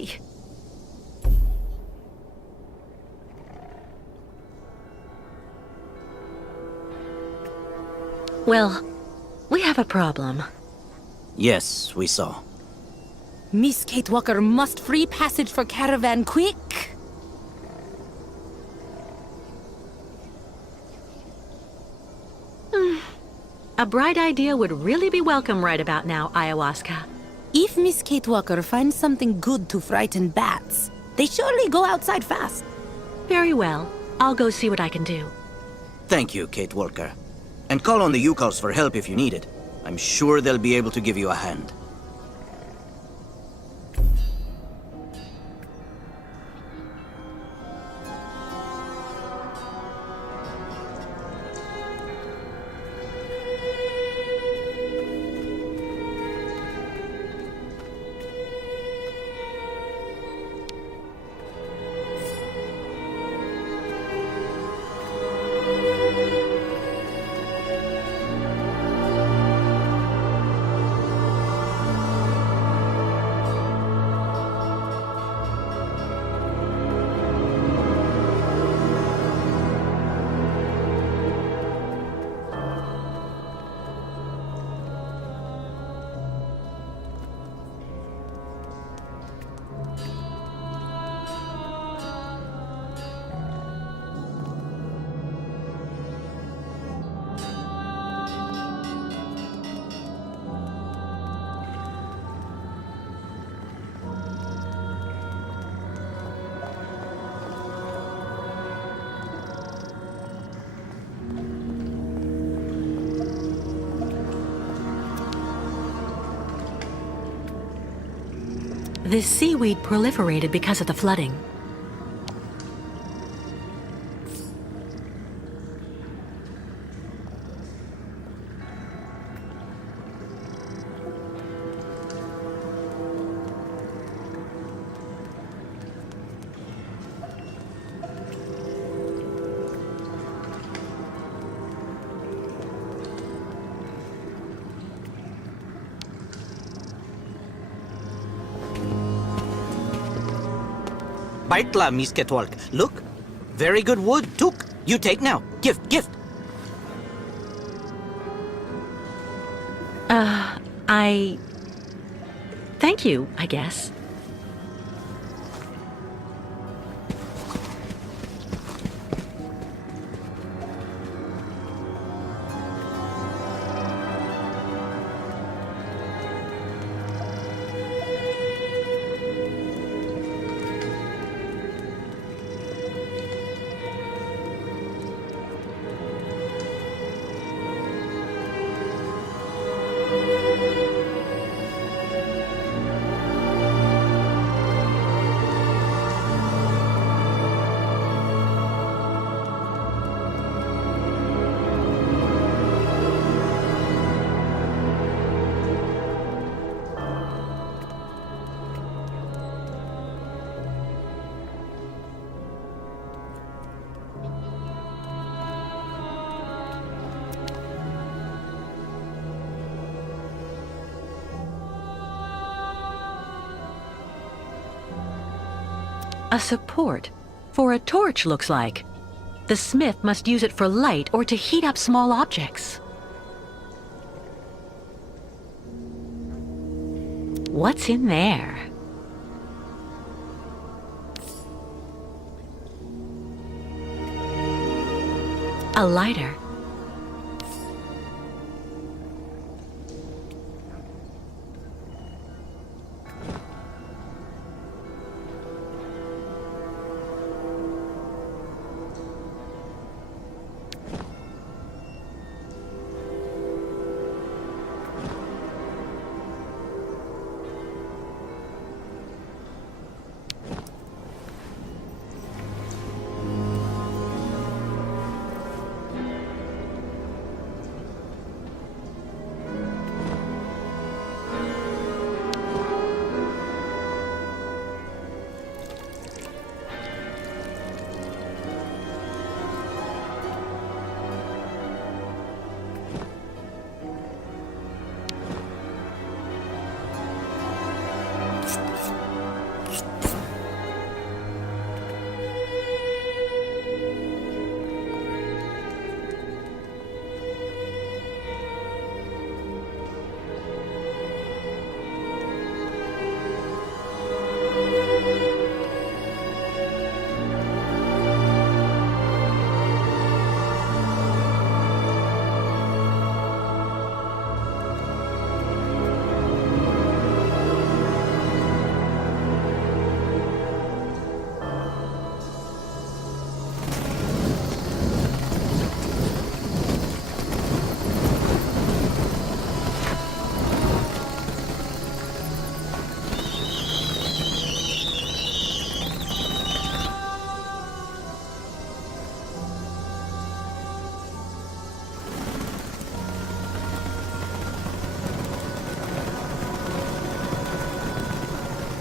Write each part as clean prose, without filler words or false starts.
say. Well, we have a problem. Yes, we saw. Miss Kate Walker must free passage for caravan quick. A bright idea would really be welcome right about now, Ayahuasca. If Miss Kate Walker finds something good to frighten bats, they surely go outside fast. Very well. I'll go see what I can do. Thank you, Kate Walker. And call on the Yukals for help if you need it. I'm sure they'll be able to give you a hand. This seaweed proliferated because of the flooding. Baitla, Miss Ketwalk. Look. Very good wood. Took. You take now. Gift, gift. Thank you, I guess. A support for a torch, looks like. The smith must use it for light or to heat up small objects. What's in there? A lighter.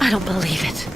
I don't believe it.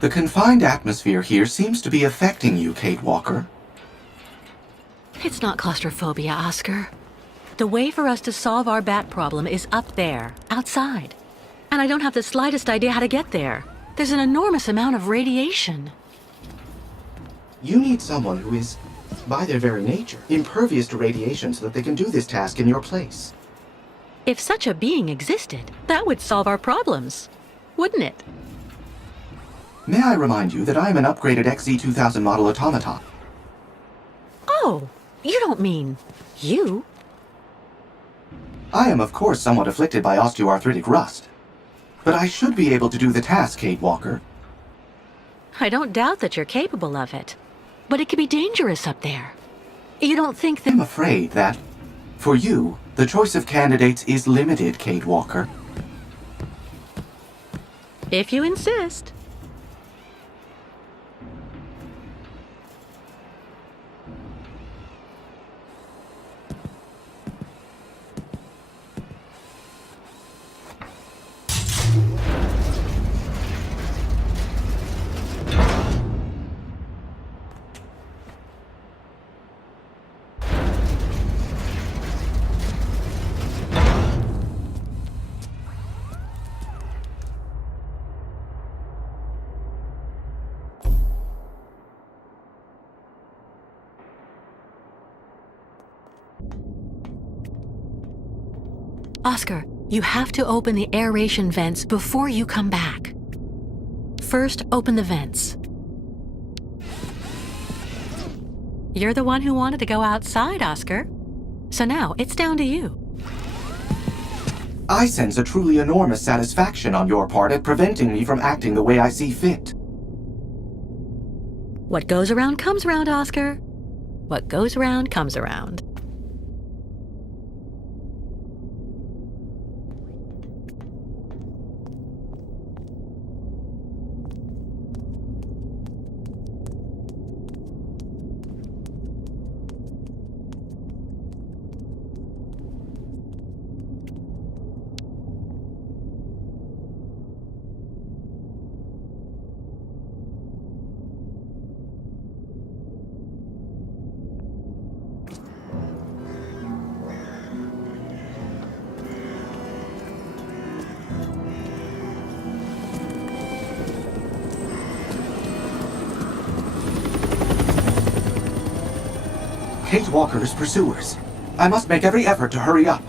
The confined atmosphere here seems to be affecting you, Kate Walker. It's not claustrophobia, Oscar. The way for us to solve our bat problem is up there, outside. And I don't have the slightest idea how to get there. There's an enormous amount of radiation. You need someone who is, by their very nature, impervious to radiation so that they can do this task in your place. If such a being existed, that would solve our problems, wouldn't it? May I remind you that I am an upgraded XZ2000 model automaton? Oh, you don't mean you? I am, of course, somewhat afflicted by osteoarthritic rust. But I should be able to do the task, Kate Walker. I don't doubt that you're capable of it. But it could be dangerous up there. You don't think that— I'm afraid that, for you, the choice of candidates is limited, Kate Walker. If you insist. Oscar, you have to open the aeration vents before you come back. First, open the vents. You're the one who wanted to go outside, Oscar. So now, it's down to you. I sense a truly enormous satisfaction on your part at preventing me from acting the way I see fit. What goes around comes around, Oscar. What goes around comes around. Kate Walker's pursuers. I must make every effort to hurry up.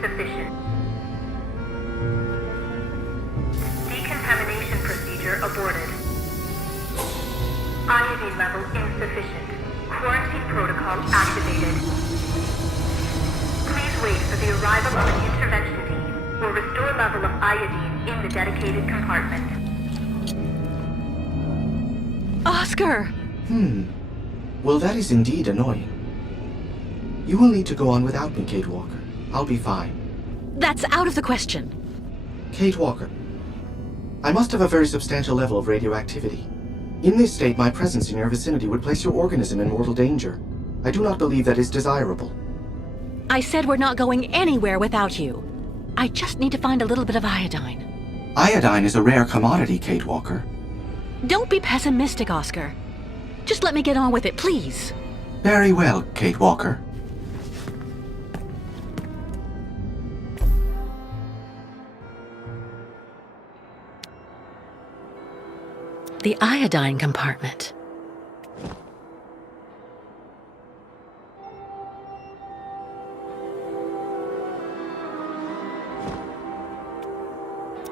insufficient. Decontamination procedure aborted. Iodine level insufficient. Quarantine protocol activated. Please wait for the arrival of an intervention team or restore level of iodine in the dedicated compartment. Oscar! Well, that is indeed annoying. You will need to go on without me, Kate Walker. I'll be fine. That's out of the question. Kate Walker, I must have a very substantial level of radioactivity. In this state, my presence in your vicinity would place your organism in mortal danger. I do not believe that is desirable. I said we're not going anywhere without you. I just need to find a little bit of iodine. Iodine is a rare commodity, Kate Walker. Don't be pessimistic, Oscar. Just let me get on with it, please. Very well, Kate Walker. The iodine compartment.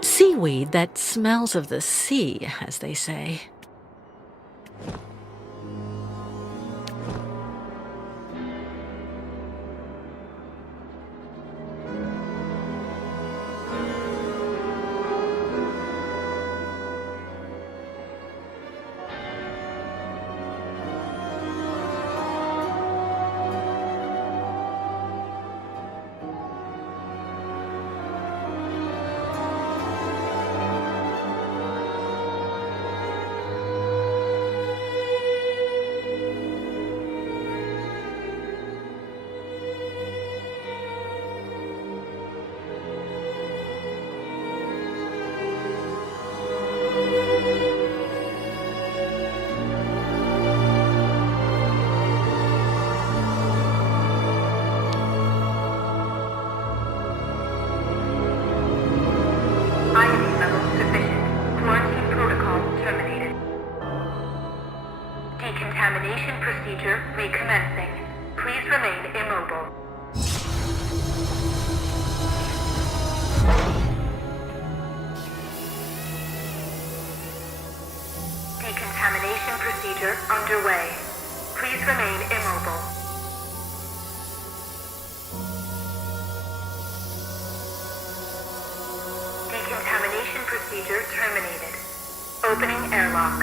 Seaweed that smells of the sea, as they say. Iodine level sufficient. Quarantine protocol terminated. Decontamination procedure recommencing. Please remain immobile. Decontamination procedure underway. Please remain immobile. Decontamination procedure terminated. Opening airlock.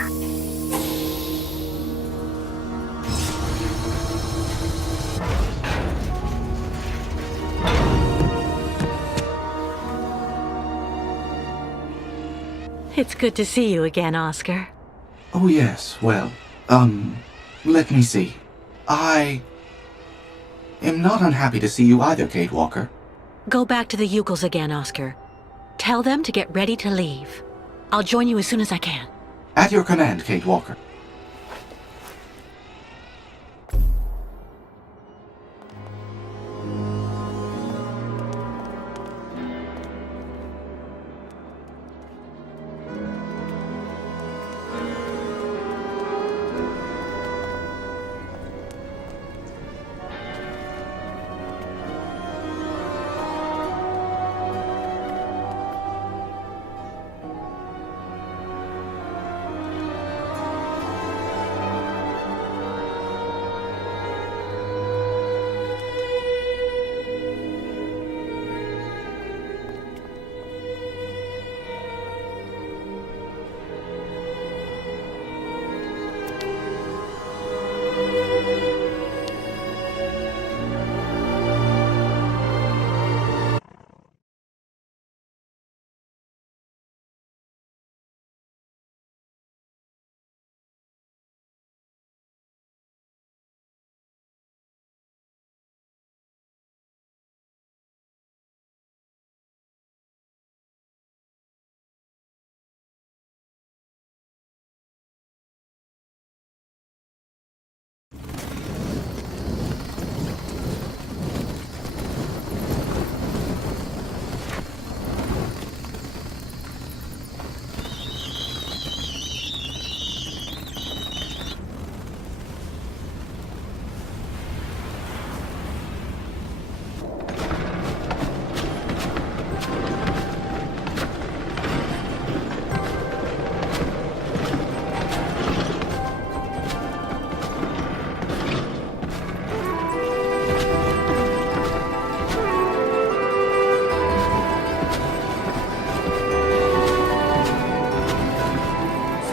It's good to see you again, Oscar. Oh yes, well, let me see. I am not unhappy to see you either, Kate Walker. Go back to the Yukos again, Oscar. Tell them to get ready to leave. I'll join you as soon as I can. At your command, Kate Walker.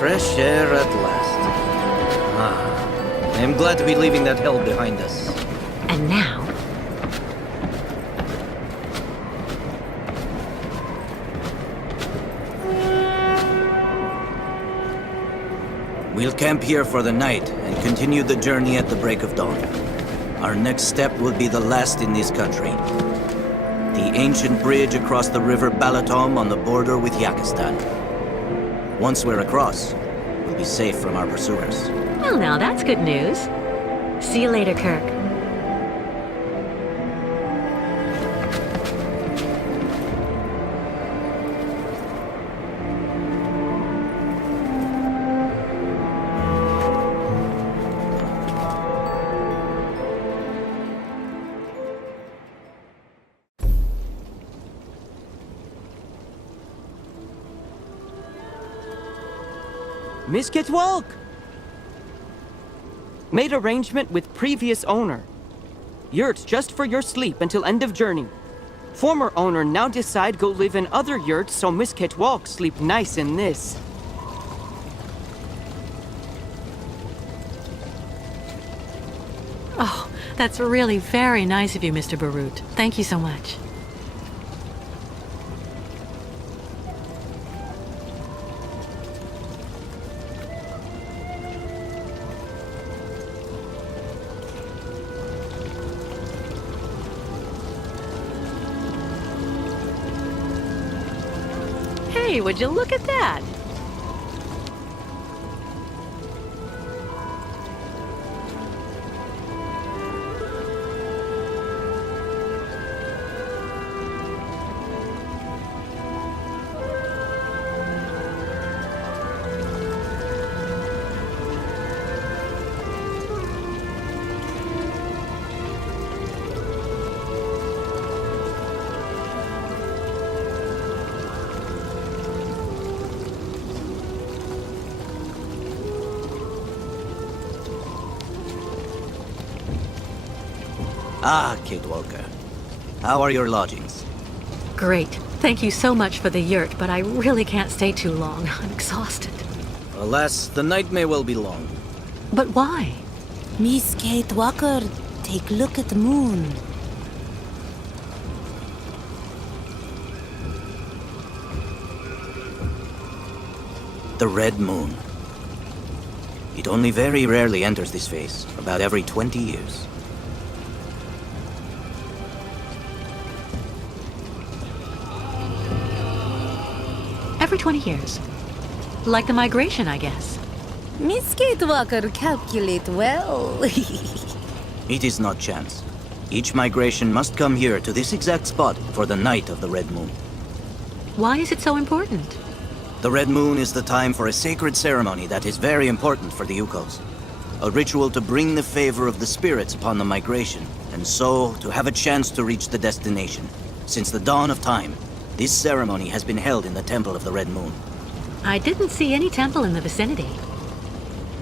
Fresh air at last. I am glad to be leaving that hell behind us. And now, We'll camp here for the night and continue the journey at the break of dawn. Our next step will be the last in this country. The ancient bridge across the river Balatom on the border with Yakistan. Once we're across, we'll be safe from our pursuers. well, now that's good news. See you later, Kirk. Miss Kitwalk! Made arrangement with previous owner. Yurts just for your sleep until end of journey. Former owner now decide go live in other yurts so Miss Kitwalk sleep nice in this. Oh, that's really very nice of you, Mr. Barut. Thank you so much. Hey, would you look at that? Ah, Kate Walker. How are your lodgings? Great. Thank you so much for the yurt, but I really can't stay too long. I'm exhausted. Alas, the night may well be long. But why? Miss Kate Walker, take a look at the moon. The Red Moon. It only very rarely enters this phase, about every 20 years. Every 20 years. Like the migration, I guess. Miss Kate Walker calculate well. It is not chance. Each migration must come here to this exact spot for the night of the Red Moon. Why is it so important? The Red Moon is the time for a sacred ceremony that is very important for the Yukos. A ritual to bring the favor of the spirits upon the migration, and so to have a chance to reach the destination. Since the dawn of time, this ceremony has been held in the Temple of the Red Moon. I didn't see any temple in the vicinity.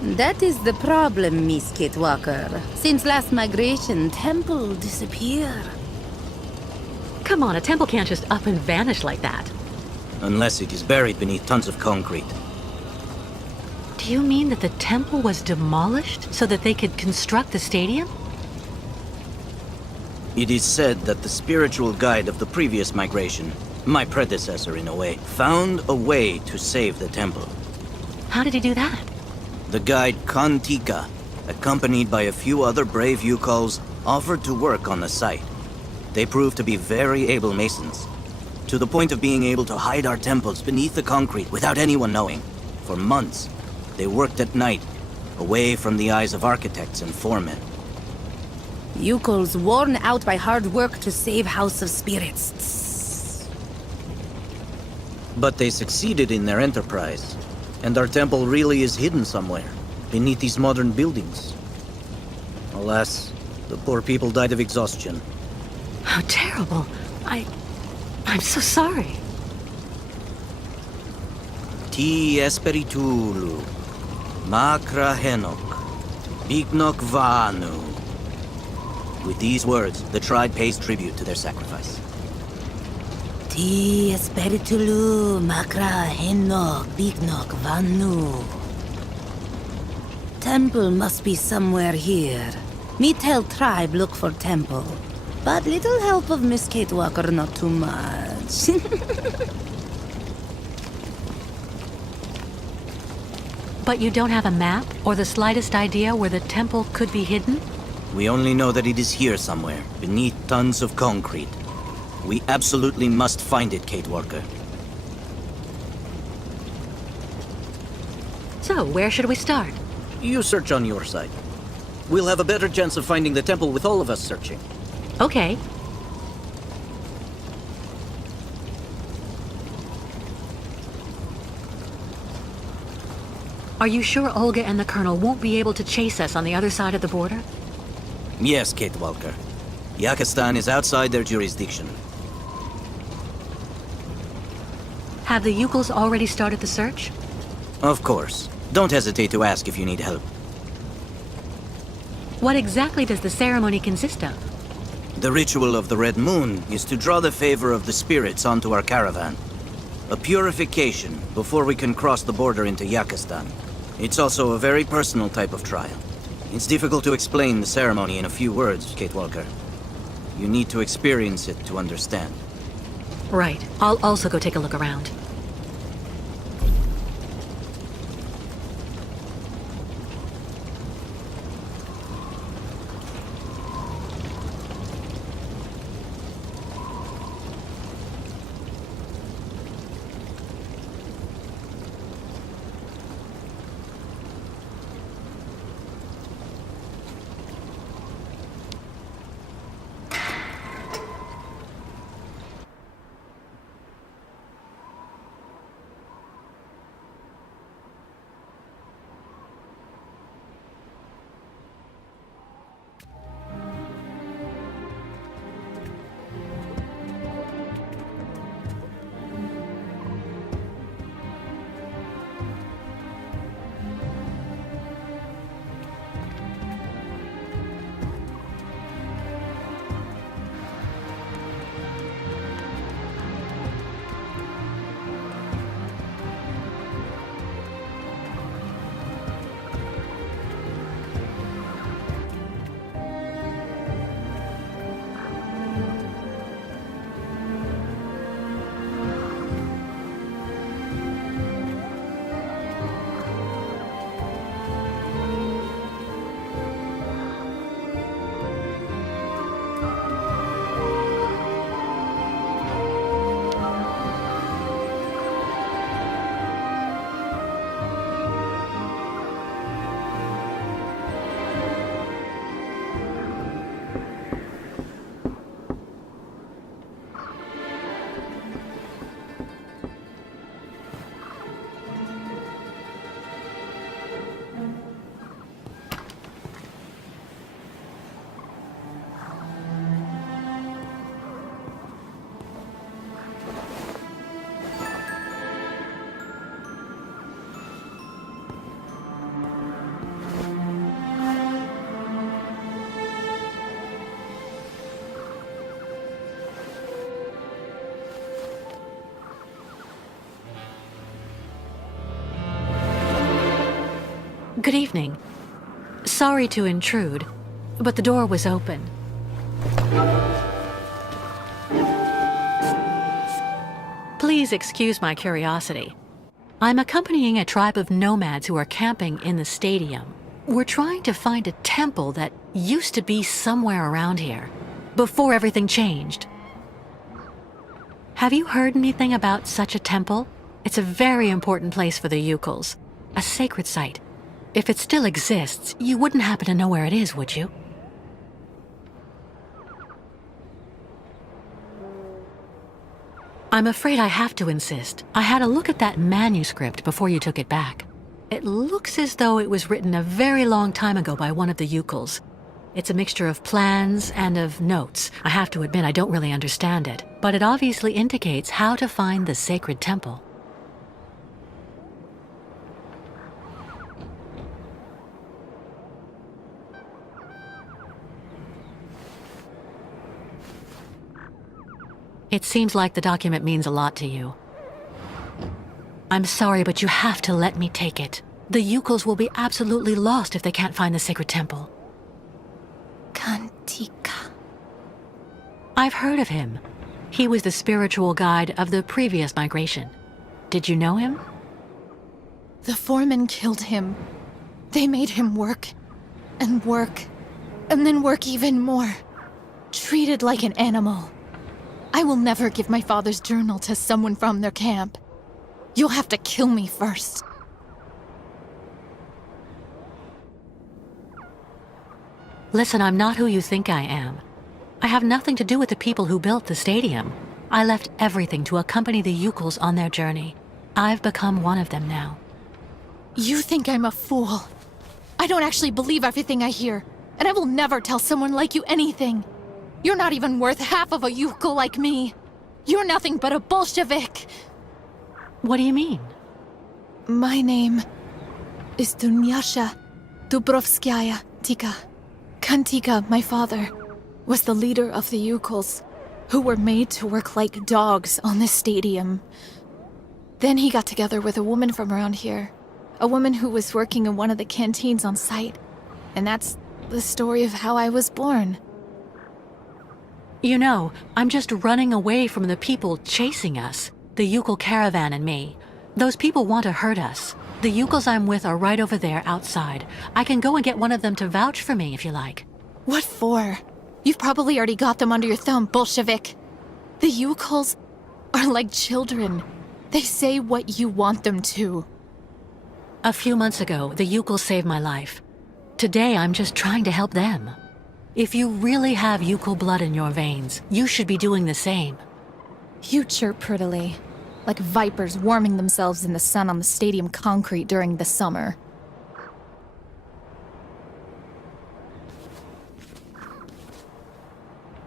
That is the problem, Miss Kate Walker. Since last migration, temple disappear. Come on, a temple can't just up and vanish like that. Unless it is buried beneath tons of concrete. Do you mean that the temple was demolished so that they could construct the stadium? It is said that the spiritual guide of the previous migration, my predecessor in a way, found a way to save the temple. How did he do that? The guide Kantika, accompanied by a few other brave Yukols, offered to work on the site. They proved to be very able masons, to the point of being able to hide our temples beneath the concrete without anyone knowing. For months, they worked at night, away from the eyes of architects and foremen. Yukols worn out by hard work to save House of Spirits. But they succeeded in their enterprise, and our temple really is hidden somewhere, beneath these modern buildings. Alas, the poor people died of exhaustion. How terrible. I'm so sorry. Ti Espiritulu, Makra Henok, Bignok Vanu. With these words, the tribe pays tribute to their sacrifice. Ti Spiritulu Makra Henok Bignok Vanu. Temple must be somewhere here. Me tell tribe look for temple. But little help of Miss Kate Walker, not too much. But you don't have a map or the slightest idea where the temple could be hidden? We only know that it is here somewhere, beneath tons of concrete. We absolutely must find it, Kate Walker. So, where should we start? You search on your side. We'll have a better chance of finding the temple with all of us searching. Okay. Are you sure Olga and the Colonel won't be able to chase us on the other side of the border? Yes, Kate Walker. Yakistan is outside their jurisdiction. Have the Yukels already started the search? Of course. Don't hesitate to ask if you need help. What exactly does the ceremony consist of? The ritual of the Red Moon is to draw the favor of the spirits onto our caravan. A purification before we can cross the border into Yakistan. It's also a very personal type of trial. It's difficult to explain the ceremony in a few words, Kate Walker. You need to experience it to understand. Right. I'll also go take a look around. Good evening. Sorry to intrude, but the door was open. Please excuse my curiosity. I'm accompanying a tribe of nomads who are camping in the stadium. We're trying to find a temple that used to be somewhere around here, before everything changed. Have you heard anything about such a temple? It's a very important place for the Yukels, a sacred site. If it still exists, you wouldn't happen to know where it is, would you? I'm afraid I have to insist. I had a look at that manuscript before you took it back. It looks as though it was written a very long time ago by one of the Yukels. It's a mixture of plans and of notes. I have to admit I don't really understand it, but it obviously indicates how to find the sacred temple. It seems like the document means a lot to you. I'm sorry, but you have to let me take it. The Yukos will be absolutely lost if they can't find the sacred temple. Kantika. I've heard of him. He was the spiritual guide of the previous migration. Did you know him? The foreman killed him. They made him work, and then work even more. Treated like an animal. I will never give my father's journal to someone from their camp. You'll have to kill me first. Listen, I'm not who you think I am. I have nothing to do with the people who built the stadium. I left everything to accompany the Yukos on their journey. I've become one of them now. You think I'm a fool. I don't actually believe everything I hear, and I will never tell someone like you anything. You're not even worth half of a Yuko like me. You're nothing but a Bolshevik. What do you mean? My name is Dunyasha Dubrovskaya Tika. Kantika, my father, was the leader of the Yukos, who were made to work like dogs on this stadium. Then he got together with a woman from around here, a woman who was working in one of the canteens on site. And that's the story of how I was born. You know, I'm just running away from the people chasing us. The Yukol caravan and me. Those people want to hurt us. The Yukos I'm with are right over there outside. I can go and get one of them to vouch for me if you like. What for? You've probably already got them under your thumb, Bolshevik. The Yukos are like children. They say what you want them to. A few months ago, the Yukos saved my life. Today, I'm just trying to help them. If you really have Yukol blood in your veins, you should be doing the same. You chirp prettily, like vipers warming themselves in the sun on the stadium concrete during the summer.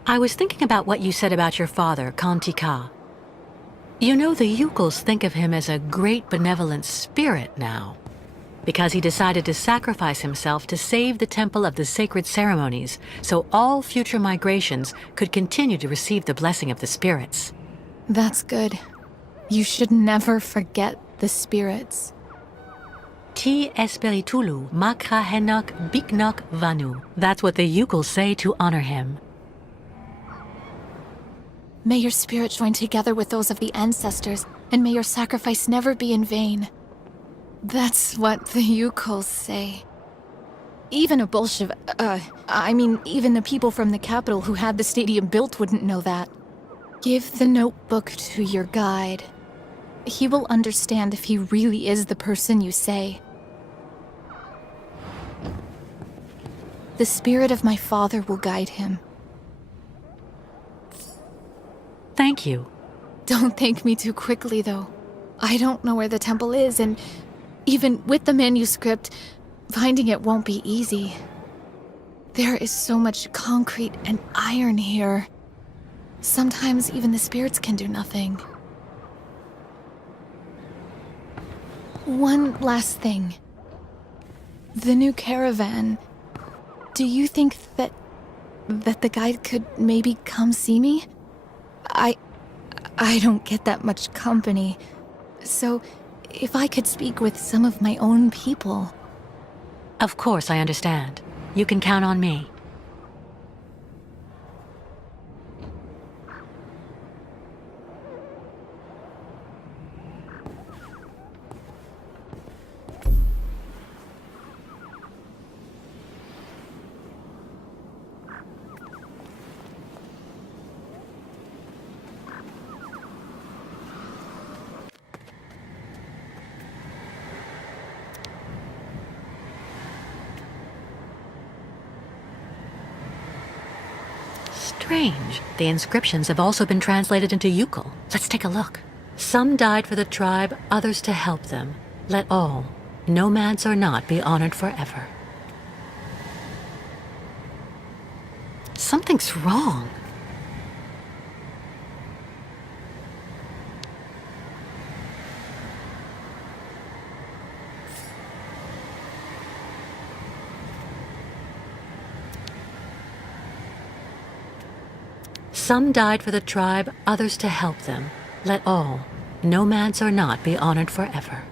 I was thinking about what you said about your father, Kantika. You know, the Yukos think of him as a great benevolent spirit now, because he decided to sacrifice himself to save the Temple of the Sacred Ceremonies, so all future migrations could continue to receive the blessing of the spirits. That's good. You should never forget the spirits. Ti Espiritulu Makra Henok Biknok Vanu. That's what the Yukos say to honor him. May your spirit join together with those of the ancestors, and may your sacrifice never be in vain. That's what the Yukos say. Even a Bolshevik, even the people from the capital who had the stadium built wouldn't know that. Give the notebook to your guide. He will understand if he really is the person you say. The spirit of my father will guide him. Thank you. Don't thank me too quickly, though. I don't know where the temple is, and even with the manuscript, finding it won't be easy. There is so much concrete and iron here. Sometimes even the spirits can do nothing. One last thing. The new caravan. Do you think that the guide could maybe come see me? I don't get that much company. So, if I could speak with some of my own people. Of course, I understand. You can count on me. Strange. The inscriptions have also been translated into Yukol. Let's take a look. Some died for the tribe, others to help them. Let all, nomads or not, be honored forever. Something's wrong. Some died for the tribe, others to help them. Let all, nomads or not, be honored forever.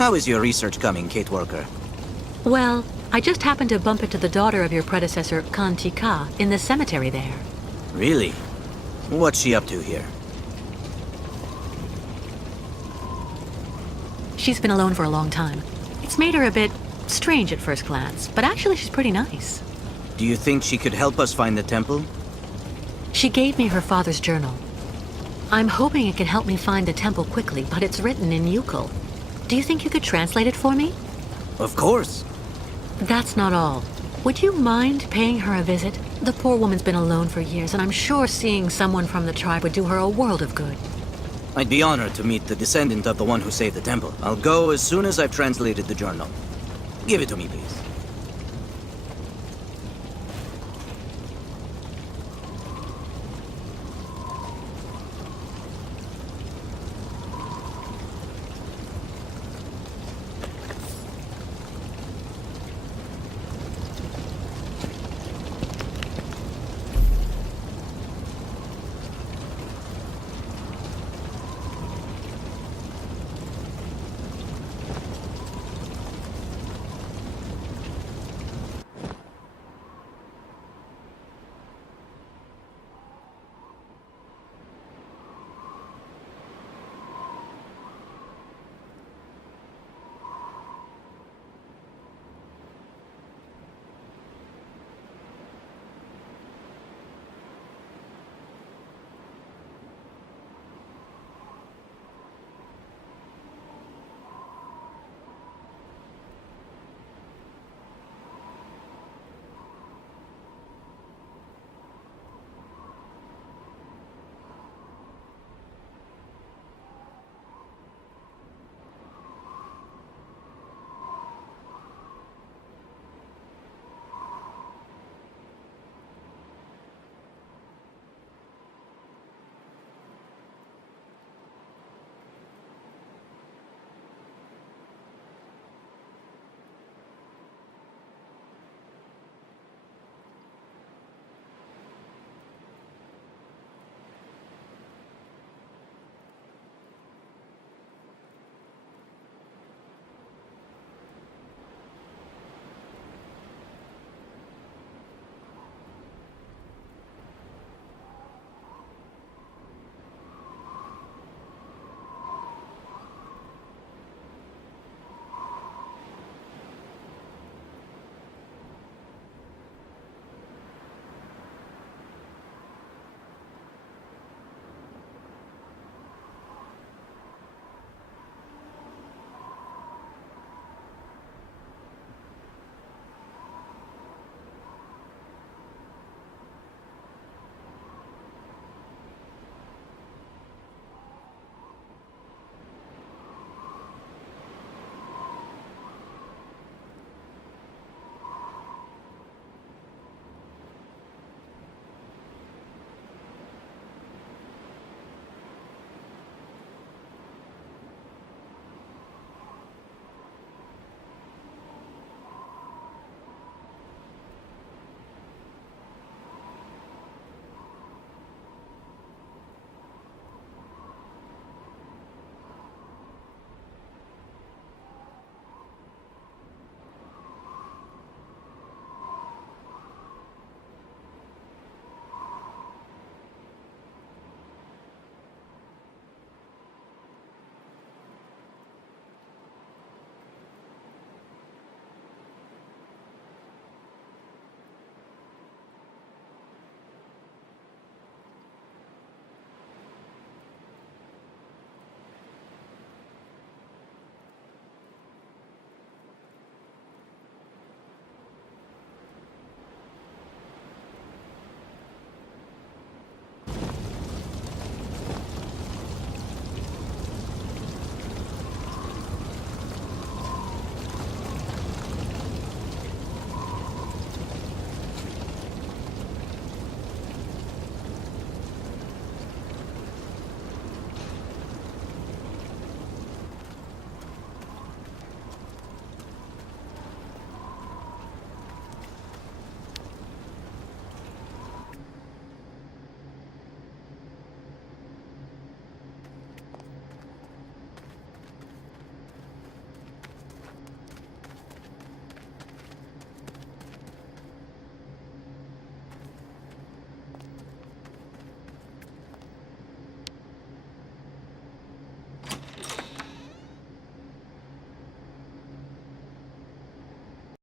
How is your research coming, Kate Walker? Well, I just happened to bump into the daughter of your predecessor, Kantika, in the cemetery there. Really? What's she up to here? She's been alone for a long time. It's made her a bit strange at first glance, but actually she's pretty nice. Do you think she could help us find the temple? She gave me her father's journal. I'm hoping it can help me find the temple quickly, but it's written in Yukul. Do you think you could translate it for me? Of course. That's not all. Would you mind paying her a visit? The poor woman's been alone for years, and I'm sure seeing someone from the tribe would do her a world of good. I'd be honored to meet the descendant of the one who saved the temple. I'll go as soon as I've translated the journal. Give it to me, please.